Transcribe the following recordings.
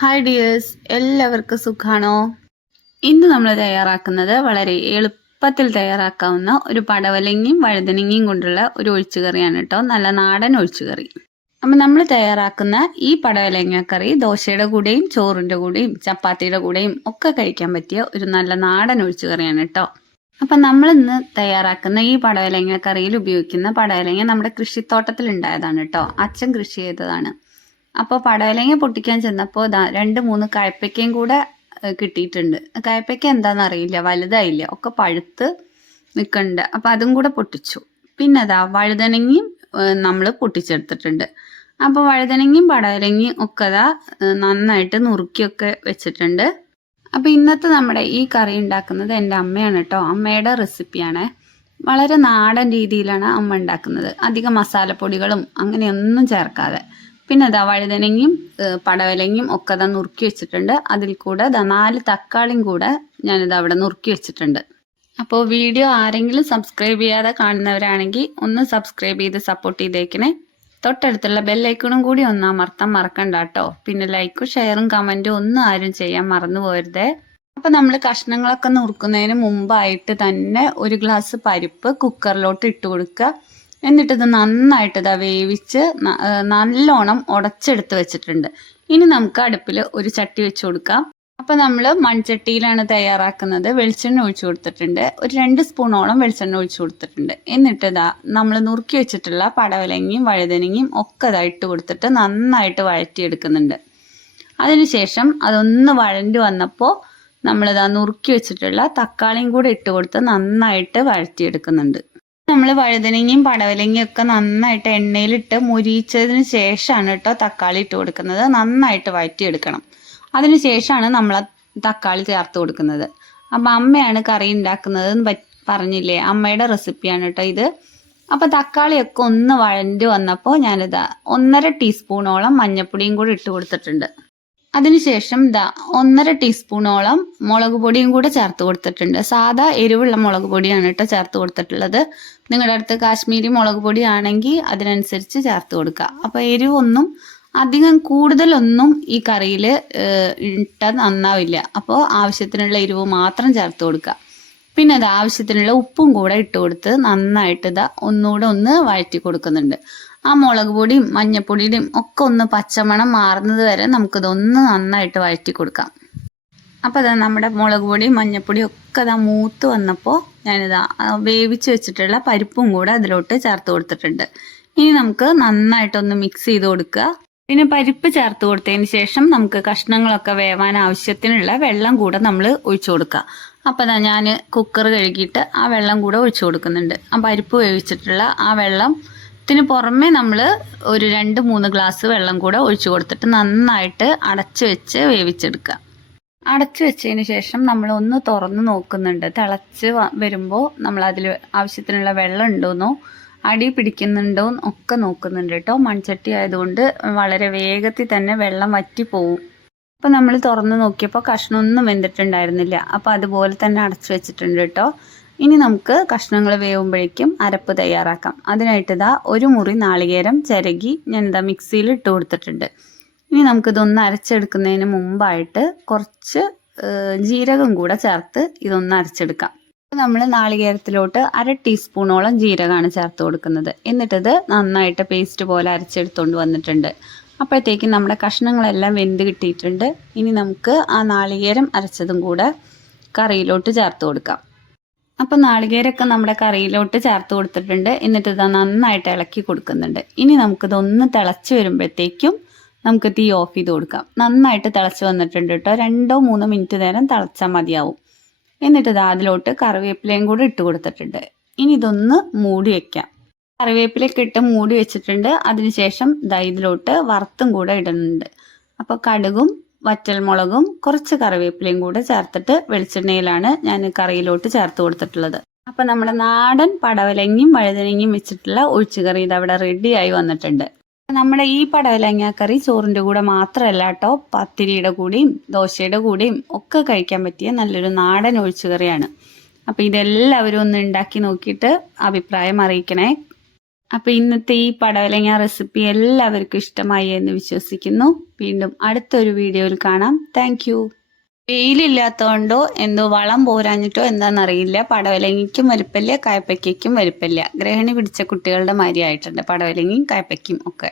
Hi dears, എല്ലാവർക്കും സുഖാണോ? ഇന്ന് നമ്മൾ തയ്യാറാക്കുന്നത് വളരെ എളുപ്പത്തിൽ തയ്യാറാക്കാവുന്ന ഒരു പടവലങ്ങയും വഴുതനങ്ങയും കൊണ്ടുള്ള ഒരു ഒഴിച്ചുകറിയാണ് കേട്ടോ. നല്ല നാടൻ ഒഴിച്ചുകറി. അപ്പം നമ്മൾ തയ്യാറാക്കുന്ന ഈ പടവലങ്ങ കറി ദോശയുടെ കൂടെയും ചോറിൻ്റെ കൂടെയും ചപ്പാത്തിയുടെ കൂടെയും ഒക്കെ കഴിക്കാൻ പറ്റിയ ഒരു നല്ല നാടൻ ഒഴിച്ചുകറിയാണ് കേട്ടോ. അപ്പം നമ്മളിന്ന് തയ്യാറാക്കുന്ന ഈ പടവലങ്ങ കറിയിൽ ഉപയോഗിക്കുന്ന പടവലങ്ങ നമ്മുടെ കൃഷിത്തോട്ടത്തിൽ ഉണ്ടായതാണ് കേട്ടോ. അച്ഛൻ കൃഷി ചെയ്തതാണ്. അപ്പോൾ പടവലങ്ങ പൊട്ടിക്കാൻ ചെന്നപ്പോൾ 2-3 കയ്പ്പയ്ക്കയും കൂടെ കിട്ടിയിട്ടുണ്ട്. കയ്പ്പയ്ക്ക എന്താണെന്ന് അറിയില്ല, വലുതായില്ല, ഒക്കെ പഴുത്ത് നിൽക്കുന്നുണ്ട്. അപ്പോൾ അതും കൂടെ പൊട്ടിച്ചു. പിന്നെ വഴുതനങ്ങയും നമ്മൾ പൊട്ടിച്ചെടുത്തിട്ടുണ്ട്. അപ്പോൾ വഴുതനങ്ങയും പടവലങ്ങയും ഒക്കെ നന്നായിട്ട് നുറുക്കിയൊക്കെ വെച്ചിട്ടുണ്ട്. അപ്പോൾ ഇന്നത്തെ നമ്മുടെ ഈ കറി ഉണ്ടാക്കുന്നത് എൻ്റെ അമ്മയാണ് കേട്ടോ. അമ്മയുടെ റെസിപ്പിയാണ്. വളരെ നാടൻ രീതിയിലാണ് അമ്മ ഉണ്ടാക്കുന്നത്. അധികം മസാലപ്പൊടികളും അങ്ങനെയൊന്നും ചേർക്കാതെ. പിന്നെ വഴുതനങ്ങയും പടവലങ്ങയും ഒക്കെ നുറുക്കി വെച്ചിട്ടുണ്ട്. അതിൽ കൂടെ 4 തക്കാളിയും കൂടെ ഞാനിത് അവിടെ നുറുക്കി വെച്ചിട്ടുണ്ട്. അപ്പോൾ വീഡിയോ ആരെങ്കിലും സബ്സ്ക്രൈബ് ചെയ്യാതെ കാണുന്നവരാണെങ്കിൽ ഒന്ന് സബ്സ്ക്രൈബ് ചെയ്ത് സപ്പോർട്ട് ചെയ്തേക്കണേ. തൊട്ടടുത്തുള്ള ബെല്ലൈക്കണും കൂടി ഒന്ന് അമർത്താൻ മറക്കണ്ട കേട്ടോ. പിന്നെ ലൈക്കും ഷെയറും കമൻറ്റും ഒന്നും ആരും ചെയ്യാൻ മറന്നു പോരുതേ. അപ്പോൾ നമ്മൾ കഷ്ണങ്ങളൊക്കെ നുറുക്കുന്നതിന് മുമ്പായിട്ട് തന്നെ 1 ഗ്ലാസ് പരിപ്പ് കുക്കറിലോട്ട് ഇട്ട് കൊടുക്കുക. എന്നിട്ടിത് നന്നായിട്ട് വേവിച്ച് നല്ലോണം ഉടച്ചെടുത്ത് വെച്ചിട്ടുണ്ട്. ഇനി നമുക്ക് അടുപ്പിൽ ഒരു ചട്ടി വെച്ച് കൊടുക്കാം. അപ്പം നമ്മൾ മൺചട്ടിയിലാണ് തയ്യാറാക്കുന്നത്. വെളിച്ചെണ്ണ ഒഴിച്ചു കൊടുത്തിട്ടുണ്ട്. ഒരു 2 സ്പൂണോളം വെളിച്ചെണ്ണ ഒഴിച്ചു കൊടുത്തിട്ടുണ്ട്. എന്നിട്ട് നമ്മൾ നുറുക്കി വെച്ചിട്ടുള്ള പടവലങ്ങയും വഴുതനങ്ങയും ഒക്കെ ഇട്ട് കൊടുത്തിട്ട് നന്നായിട്ട് വഴറ്റിയെടുക്കുന്നുണ്ട്. അതിനുശേഷം അതൊന്ന് വഴണ്ടി വന്നപ്പോൾ നമ്മളിതാ നുറുക്കി വെച്ചിട്ടുള്ള തക്കാളിയും കൂടെ ഇട്ട് കൊടുത്ത് നന്നായിട്ട് വഴറ്റിയെടുക്കുന്നുണ്ട്. നമ്മൾ വഴുതനങ്ങയും പടവലങ്ങയും ഒക്കെ നന്നായിട്ട് എണ്ണയിലിട്ട് മുരിച്ചതിന് ശേഷമാണ് കേട്ടോ തക്കാളി ഇട്ട് കൊടുക്കുന്നത്. നന്നായിട്ട് വഴറ്റിയെടുക്കണം. അതിന് ശേഷമാണ് നമ്മൾ തക്കാളി ചേർത്ത് കൊടുക്കുന്നത്. അപ്പം അമ്മയാണ് കറി ഉണ്ടാക്കുന്നതെന്ന് പറഞ്ഞില്ലേ, അമ്മയുടെ റെസിപ്പിയാണ് കേട്ടോ ഇത്. അപ്പം തക്കാളിയൊക്കെ ഒന്ന് വഴണ്ടി വന്നപ്പോൾ ഞാനിതാ 1.5 ടീസ്പൂണോളം മഞ്ഞൾപ്പൊടിയും കൂടി ഇട്ട് കൊടുത്തിട്ടുണ്ട്. അതിനുശേഷം 1.5 ടീസ്പൂണോളം മുളക് പൊടിയും കൂടെ ചേർത്ത് കൊടുത്തിട്ടുണ്ട്. സാധാ എരിവുള്ള മുളക് പൊടിയാണ് കേട്ടോ ചേർത്ത് കൊടുത്തിട്ടുള്ളത്. നിങ്ങളുടെ അടുത്ത് കാശ്മീരി മുളക് പൊടി ആണെങ്കിൽ അതിനനുസരിച്ച് ചേർത്ത് കൊടുക്കുക. അപ്പോൾ എരിവൊന്നും അധികം കൂടുതലൊന്നും ഈ കറിയിൽ ഇട്ടാൽ നന്നാവില്ല. അപ്പോൾ ആവശ്യത്തിനുള്ള എരിവ് മാത്രം ചേർത്ത് കൊടുക്കുക. പിന്നെ ആവശ്യത്തിനുള്ള ഉപ്പും കൂടെ ഇട്ട് കൊടുത്ത് നന്നായിട്ട് ഒന്നുകൂടെ ഒന്ന് വഴറ്റി കൊടുക്കുന്നുണ്ട്. ആ മുളക് പൊടിയും മഞ്ഞപ്പൊടിയുടെയും ഒക്കെ ഒന്ന് പച്ചമണം മാറുന്നത് വരെ നമുക്കിതൊന്ന് നന്നായിട്ട് വഴറ്റി കൊടുക്കാം. അപ്പോൾ നമ്മുടെ മുളക് പൊടിയും മഞ്ഞപ്പൊടിയും ഒക്കെ മൂത്ത് വന്നപ്പോൾ ഞാനിതാ വേവിച്ച് വെച്ചിട്ടുള്ള പരിപ്പും കൂടെ അതിലോട്ട് ചേർത്ത് കൊടുത്തിട്ടുണ്ട്. ഇനി നമുക്ക് നന്നായിട്ടൊന്ന് മിക്സ് ചെയ്ത് കൊടുക്കുക. പിന്നെ പരിപ്പ് ചേർത്ത് കൊടുത്തതിന് ശേഷം നമുക്ക് കഷ്ണങ്ങളൊക്കെ വേവാൻ ആവശ്യത്തിനുള്ള വെള്ളം കൂടെ നമ്മൾ ഒഴിച്ചു കൊടുക്കുക. അപ്പോൾ ഞാൻ കുക്കർ കഴുകിയിട്ട് ആ വെള്ളം കൂടെ ഒഴിച്ചു കൊടുക്കുന്നുണ്ട്. ആ പരിപ്പ് വേവിച്ചിട്ടുള്ള ആ വെള്ളത്തിന് പുറമെ നമ്മൾ ഒരു 2-3 ഗ്ലാസ് വെള്ളം കൂടെ ഒഴിച്ചു കൊടുത്തിട്ട് നന്നായിട്ട് അടച്ചു വെച്ച് വേവിച്ചെടുക്കുക. അടച്ചു വെച്ചതിന് ശേഷം നമ്മൾ ഒന്ന് തുറന്ന് നോക്കുന്നുണ്ട്. തിളച്ച് വരുമ്പോൾ നമ്മൾ അതിൽ ആവശ്യത്തിനുള്ള വെള്ളം ഉണ്ടോയെന്നോ അടി പിടിക്കുന്നുണ്ടോ ഒക്കെ നോക്കുന്നുണ്ട് കേട്ടോ. മൺചട്ടി ആയതുകൊണ്ട് വളരെ വേഗത്തിൽ തന്നെ വെള്ളം വറ്റി പോവും. അപ്പോൾ നമ്മൾ തുറന്ന് നോക്കിയപ്പോൾ കഷ്ണമൊന്നും വെന്തിട്ടുണ്ടായിരുന്നില്ല. അപ്പോൾ അതുപോലെ തന്നെ അടച്ചു വെച്ചിട്ടുണ്ട് കേട്ടോ. ഇനി നമുക്ക് കഷ്ണങ്ങൾ വേവുമ്പോഴേക്കും അരപ്പ് തയ്യാറാക്കാം. അതിനായിട്ട് 1 മുറി നാളികേരം ചിരകി ഞാൻ മിക്സിയിൽ ഇട്ട് കൊടുത്തിട്ടുണ്ട്. ഇനി നമുക്കിതൊന്ന് അരച്ചെടുക്കുന്നതിന് മുമ്പായിട്ട് കുറച്ച് ജീരകം കൂടെ ചേർത്ത് ഇതൊന്ന് അരച്ചെടുക്കാം. നമ്മൾ നാളികേരത്തിലോട്ട് 1/2 ടീസ്പൂണോളം ജീരകമാണ് ചേർത്ത് കൊടുക്കുന്നത്. എന്നിട്ടിത് നന്നായിട്ട് പേസ്റ്റ് പോലെ അരച്ചെടുത്തുകൊണ്ട് വന്നിട്ടുണ്ട്. അപ്പോഴത്തേക്കും നമ്മുടെ കഷ്ണങ്ങളെല്ലാം വെന്ത് കിട്ടിയിട്ടുണ്ട്. ഇനി നമുക്ക് ആ നാളികേരം അരച്ചതും കൂടെ കറിയിലോട്ട് ചേർത്ത് കൊടുക്കാം. അപ്പോൾ നാളികേരമൊക്കെ നമ്മുടെ കറിയിലോട്ട് ചേർത്ത് കൊടുത്തിട്ടുണ്ട്. എന്നിട്ട് നന്നായിട്ട് ഇളക്കി കൊടുക്കുന്നുണ്ട്. ഇനി നമുക്കിതൊന്ന് തിളച്ച് വരുമ്പോഴത്തേക്കും നമുക്ക് തീ ഓഫ് ചെയ്ത് കൊടുക്കാം. നന്നായിട്ട് തിളച്ച് വന്നിട്ടുണ്ട് കേട്ടോ. 2-3 മിനിറ്റ് നേരം തിളച്ചാൽ മതിയാവും. എന്നിട്ട് അതിലോട്ട് കറിവേപ്പിലയും കൂടി ഇട്ട് കൊടുത്തിട്ടുണ്ട്. ഇനി ഇതൊന്ന് മൂടി വയ്ക്കാം. കറിവേപ്പിലയൊക്കെ ഇട്ട് മൂടി വെച്ചിട്ടുണ്ട്. അതിനുശേഷം ഇതിലോട്ട് വറുത്തും കൂടെ ഇടുന്നുണ്ട്. അപ്പോൾ കടുകും വറ്റൽമുളകും കുറച്ച് കറിവേപ്പിലയും കൂടെ ചേർത്തിട്ട് വെളിച്ചെണ്ണയിലാണ് ഞാൻ കറിയിലോട്ട് ചേർത്ത് കൊടുത്തിട്ടുള്ളത്. അപ്പോൾ നമ്മുടെ നാടൻ പടവലങ്ങയും വഴുതനങ്ങയും വെച്ചിട്ടുള്ള ഒഴിച്ചുകറി ഇതവിടെ റെഡിയായി വന്നിട്ടുണ്ട്. നമ്മുടെ ഈ പടവലങ്ങ കറി ചോറിൻ്റെ കൂടെ മാത്രമല്ല കേട്ടോ, പത്തിരിയുടെ കൂടെയും ദോശയുടെ കൂടെയും ഒക്കെ കഴിക്കാൻ പറ്റിയ നല്ലൊരു നാടൻ ഒഴിച്ചുകറിയാണ്. അപ്പോൾ ഇതെല്ലാവരും ഒന്ന് ഉണ്ടാക്കി നോക്കിയിട്ട് അഭിപ്രായം അറിയിക്കണേ. അപ്പോൾ ഇന്നത്തെ ഈ പടവലങ്ങ റെസിപ്പി എല്ലാവർക്കും ഇഷ്ടമായി എന്ന് വിശ്വസിക്കുന്നു. വീണ്ടും അടുത്തൊരു വീഡിയോയിൽ കാണാം. Thank you. വെയിലില്ലാത്തതുകൊണ്ടോ എന്തോ വളം പോരാഞ്ഞിട്ടോ എന്താണെന്നറിയില്ല, പടവലങ്ങയ്ക്കും വലുപ്പമില്ല, കായ്പയ്ക്കും വലുപ്പമില്ല. ഗ്രഹണി പിടിച്ച കുട്ടികളുടെ മാതിരി ആയിട്ടുണ്ട് പടവലങ്ങയും കായ്പയ്ക്കും ഒക്കെ.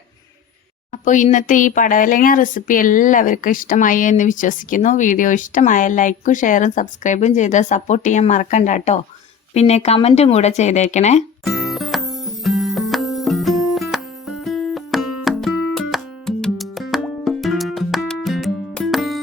അപ്പോൾ ഇന്നത്തെ ഈ പടവലങ്ങ റെസിപ്പി എല്ലാവർക്കും ഇഷ്ടമായി എന്ന് വിശ്വസിക്കുന്നു. വീഡിയോ ഇഷ്ടമായ ലൈക്കും ഷെയറും സബ്സ്ക്രൈബും ചെയ്ത് സപ്പോർട്ട് ചെയ്യാൻ മറക്കണ്ട കേട്ടോ. പിന്നെ കമൻറ്റും കൂടെ ചെയ്തേക്കണേ.